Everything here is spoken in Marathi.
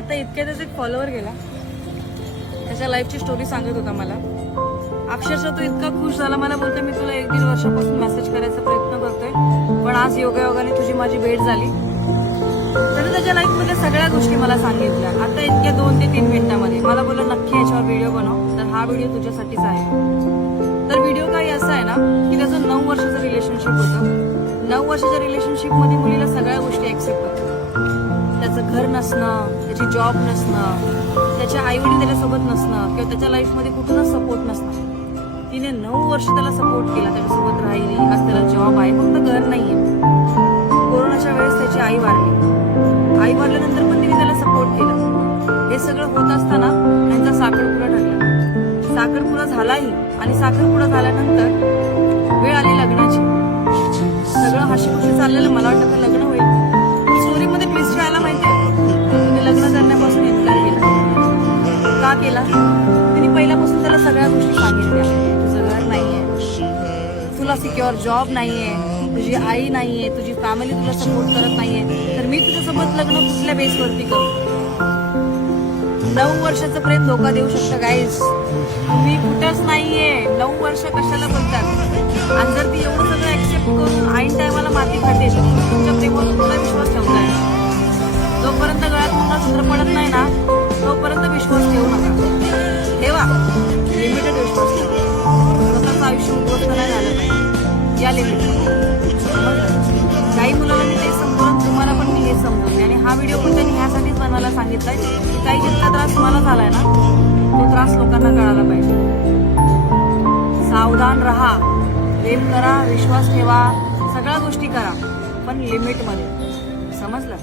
आता इतक्यातच एक फॉलोअर गेला, त्याच्या लाईफची स्टोरी सांगत होता मला. अक्षरशः तो इतका खुश झाला, मला बोलतोय मी तुला 1-1.5 वर्षापासून मेसेज करायचा प्रयत्न करतोय, पण आज योगायोगाने तुझी माझी भेट झाली. त्याने त्याच्या लाईफमधल्या सगळ्या गोष्टी मला सांगितल्या आता इतक्या 2 ते 3 मिनिटांमध्ये. मला बोललं नक्की याच्यावर व्हिडिओ बनव, तर हा व्हिडिओ तुझ्यासाठीच आहे. तर व्हिडिओ काही असा आहे ना की त्याचं 9 वर्षाचं रिलेशनशिप होतं. 9 वर्षाच्या रिलेशनशिप मध्ये मुलीला सगळ्या गोष्टी ऍक्सेप्ट होतात. त्याचं घर नसणं, त्याची जॉब नसणं, त्याच्या आईवडील त्याच्यासोबत नसणं किंवा त्याच्या लाईफमध्ये कुठूनच सपोर्ट नसणं. तिने 9 वर्ष त्याला सपोर्ट केला, त्याच्यासोबत राहिली. आज त्याला जॉब आहे, फक्त घर नाहीये. कोरोनाच्या वेळेस त्याची आई वारली. आई वारल्यानंतर पण तिने त्याला सपोर्ट केला. हे सगळं होत असताना त्यांचा साखरपुडा ठरला. साखरपुडा झालाही आणि साखरपुडा झाल्यानंतर वेळ आली लग्नाची. सगळं हशीखुशी चाललेलं. मला वाटतं का लग्न होईल. स्टोरीमध्ये ट्विस्ट व्हायला माहितीये, तिने लग्न करण्यापासून इन्कार केला. का केला? तिने पहिल्यापासून त्याला सगळ्या गोष्टी सांगितल्या. तुझं घर नाहीये, तुला सिक्युअर जॉब नाहीये, तुझी आई नाहीये, तुझी फॅमिली तुला सपोर्ट करत नाहीये, तर मी तुझ्यासोबत लग्न कुठल्या बेसवरती करू? 9 वर्षाचं प्रेम धोका देऊ शकतं गाईज. तुम्ही कुठंच नाहीये. 9 वर्ष कशाला बोलतात? आणि जर ती एवढं सगळं ऍक्सेप्ट करून ऐन टायमाला माती खाते, तुमच्या प्रेमावर तुला विश्वास ठेवताय. जोपर्यंत गळ्यात मंगळसूत्र पडत नाही ना, तोपर्यंत विश्वास ठेवू नका. ठेवा, लिमिटेड विश्वास ठेवा. स्वतःचं आयुष्य उद्ध्वस्त नाही झालं पाहिजे या लिमिट. काही मुलाला मी ते समजून, तुम्हाला पण मी हे समजवते. आणि हा व्हिडिओ पण त्यांनी ह्यासाठीच बनवायला सांगितलाय की काही जितका त्रास मला झालाय ना, तो त्रास लोकांना कळायला पाहिजे. सावधान राहा, प्रेम करा, विश्वास ठेवा, सगळ्या गोष्टी करा, पण लिमिटमध्ये. समजलं?